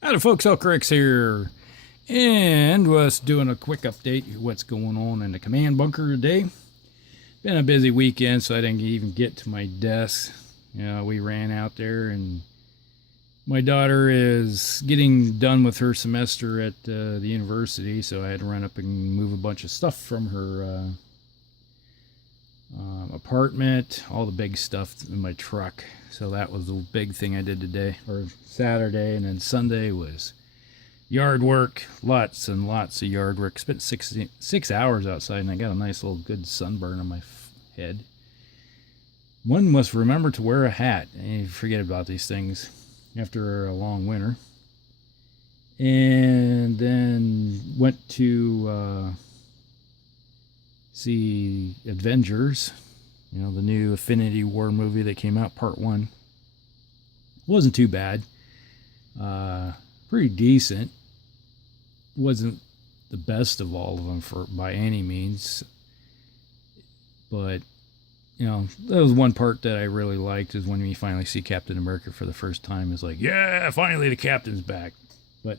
Howdy folks, Elcrix here, and was doing a quick update of what's going on in the command bunker today. Been a busy weekend, so I didn't even get to my desk. We ran out there, and my daughter is getting done with her semester at the university, so I had to run up and move a bunch of stuff from her apartment, all the big stuff in my truck. So that was the big thing I did today, or Saturday, and then Sunday was yard work, lots and lots of yard work. Spent 6 hours outside, and I got a nice little good sunburn on my head. One must remember to wear a hat, and you forget about these things after a long winter. And then went to see Avengers, the new Infinity War movie that came out, part 1. Wasn't too bad. Pretty decent. Wasn't the best of all of them by any means. But, that was one part that I really liked, is when we finally see Captain America for the first time. It's like, yeah, finally the Captain's back. But,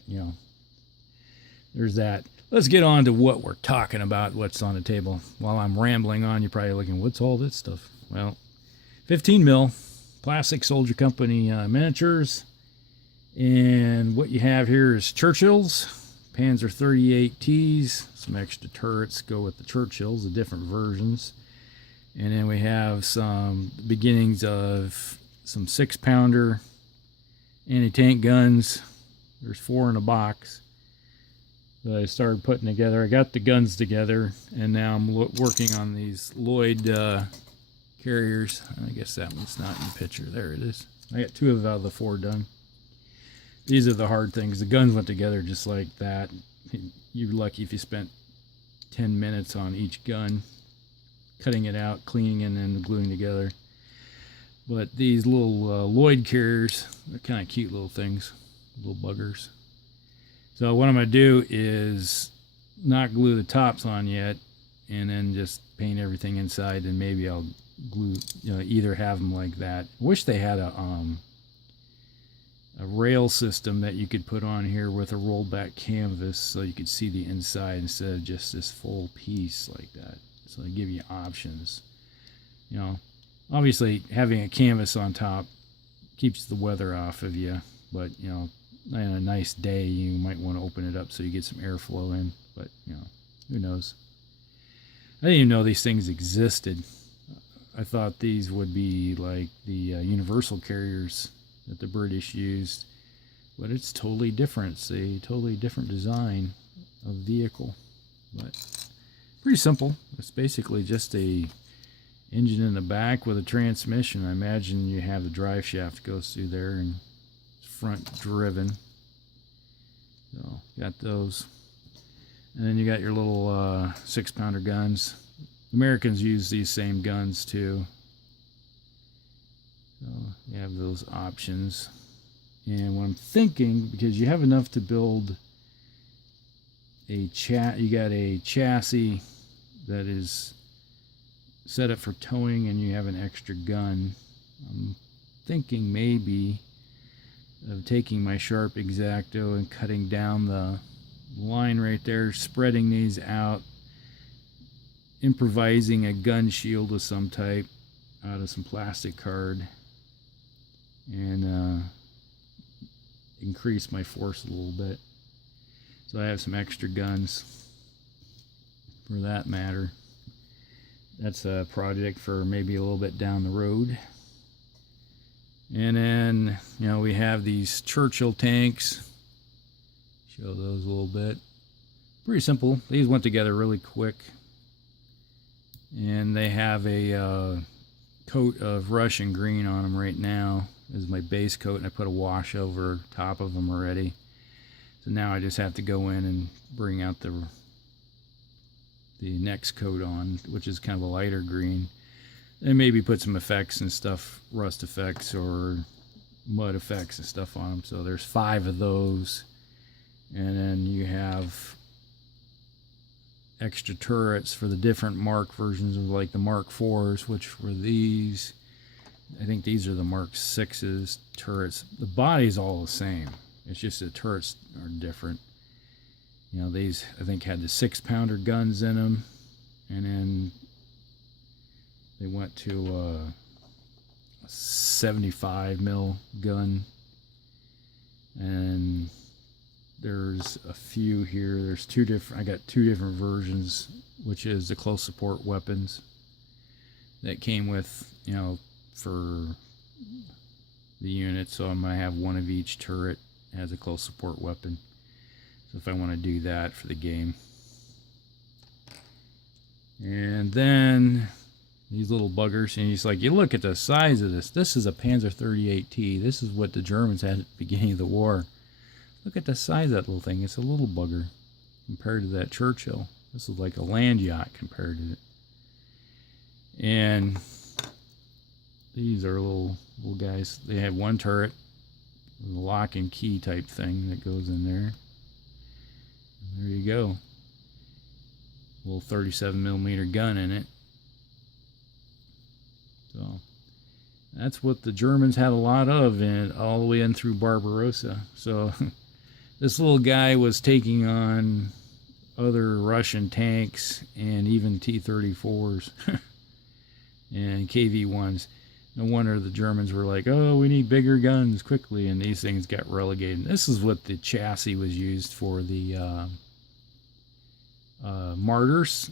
there's that. Let's get on to what we're talking about, what's on the table. While I'm rambling on, you're probably looking, what's all this stuff? Well, 15 mil plastic Soldier Company miniatures. And what you have here is Churchills, Panzer 38Ts, some extra turrets go with the Churchills, the different versions. And then we have some beginnings of some 6-pounder anti-tank guns. There's 4 in a box that I started putting together. I got the guns together, and now I'm working on these Lloyd carriers. I guess that one's not in the picture. There it is. I got 2 out of the 4 done. These are the hard things. The guns went together just like that. You're lucky if you spent 10 minutes on each gun, cutting it out, cleaning, and then gluing together. But these little Lloyd carriers, they're kind of cute little things, little buggers. So what I'm going to do is not glue the tops on yet, and then just paint everything inside, and maybe I'll glue, either have them like that. I wish they had a rail system that you could put on here with a rolled back canvas, so you could see the inside instead of just this full piece like that. So they give you options. Obviously having a canvas on top keeps the weather off of you, but on a nice day you might want to open it up so you get some airflow in, but who knows. I didn't even know these things existed. I thought these would be like the universal carriers that the British used, but it's totally different. It's a totally different design of vehicle, but pretty simple. It's basically just a engine in the back with a transmission. I imagine you have the drive shaft goes through there, and front driven. So got those, and then you got your little 6-pounder guns. Americans use these same guns too, so you have those options. And what I'm thinking, because you have enough to build you got a chassis that is set up for towing, and you have an extra gun. I'm thinking maybe of taking my sharp X-Acto and cutting down the line right there, spreading these out, improvising a gun shield of some type out of some plastic card, and increase my force a little bit. So I have some extra guns for that matter. That's a project for maybe a little bit down the road. And then, we have these Churchill tanks. Show those a little bit. Pretty simple. These went together really quick. And they have a coat of Russian green on them right now as my base coat, and I put a wash over top of them already. So now I just have to go in and bring out the next coat on, which is kind of a lighter green. And maybe put some effects and stuff, rust effects or mud effects and stuff on them. So there's 5 of those. And then you have extra turrets for the different Mark versions of like the Mark IVs, which were these. I think these are the Mark 6's turrets. The body's all the same. It's just the turrets are different. You know, these I think had the 6-pounder guns in them, and then they went to a 75 mil gun, and there's a few here. There's two different. I got two different versions, which is the close support weapons that came with, you know, for the unit. So I'm gonna have one of each turret as a close support weapon. So if I want to do that for the game. And then these little buggers, and he's like, you look at the size of this. This is a Panzer 38T. This is what the Germans had at the beginning of the war. Look at the size of that little thing. It's a little bugger compared to that Churchill. This is like a land yacht compared to it. And these are little guys. They have one turret, a lock and key type thing that goes in there. And there you go. A little 37 millimeter gun in it. So that's what the Germans had a lot of, and all the way in through Barbarossa. So this little guy was taking on other Russian tanks and even T-34s and KV-1s. No wonder the Germans were like, oh, we need bigger guns quickly, and these things got relegated. This is what the chassis was used for, the Martyrs.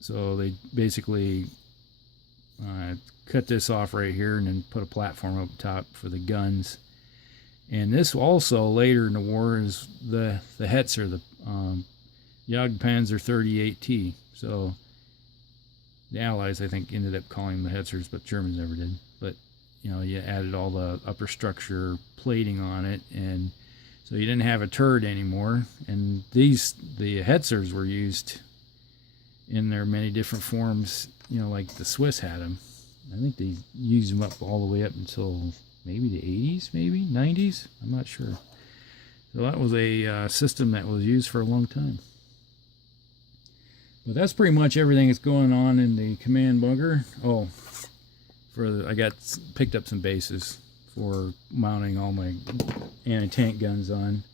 So they basically cut this off right here and then put a platform up top for the guns. And this also later in the war is the Hetzer, the German Panzer 38T. So the Allies, I think, ended up calling them the Hetzers, but Germans never did. But you know, you added all the upper structure plating on it, and so you didn't have a turret anymore. And the Hetzers were used in their many different forms. You know, like the Swiss had them. I think they used them up all the way up until maybe the 80s, maybe 90s. I'm not sure. So that was a system that was used for a long time. But that's pretty much everything that's going on in the command bunker. Oh, I picked up some bases for mounting all my anti-tank guns on,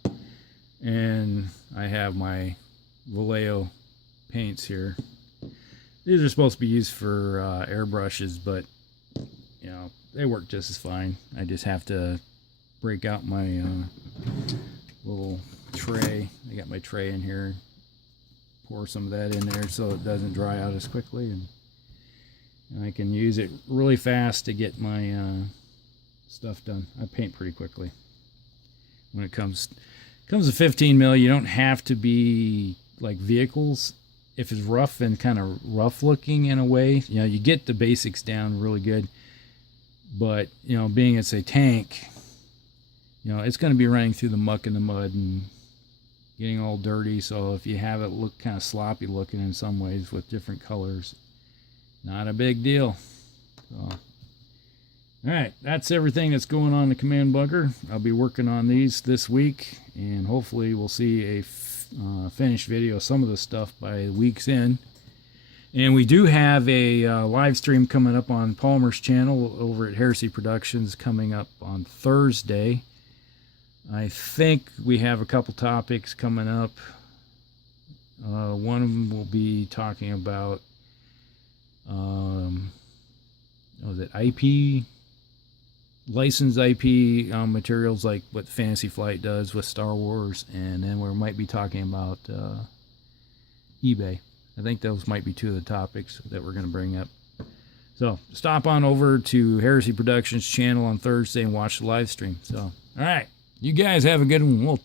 and I have my Vallejo paints here. These are supposed to be used for airbrushes, but you know, they work just as fine. I just have to break out my little tray. I got my tray in here. Pour some of that in there so it doesn't dry out as quickly, and I can use it really fast to get my stuff done. I paint pretty quickly. When it comes to 15 mil, you don't have to be like vehicles. If it's rough and kind of rough looking in a way, you know, you get the basics down really good. But you know, being it's a tank, you know, it's going to be running through the muck and the mud and getting all dirty. So if you have it look kind of sloppy looking in some ways with different colors, not a big deal. So, all right, that's everything that's going on in the command bunker. I'll be working on these this week, and hopefully we'll see a finished video of some of the stuff by the week's end. And we do have a live stream coming up on Palmer's channel over at Heresy Productions coming up on Thursday. I think we have a couple topics coming up. One of them will be talking about was it IP, licensed IP materials, like what Fantasy Flight does with Star Wars, and then we might be talking about eBay. I think those might be two of the topics that we're going to bring up. So stop on over to Heresy Productions channel on Thursday and watch the live stream. So, all right, you guys have a good one. We'll talk.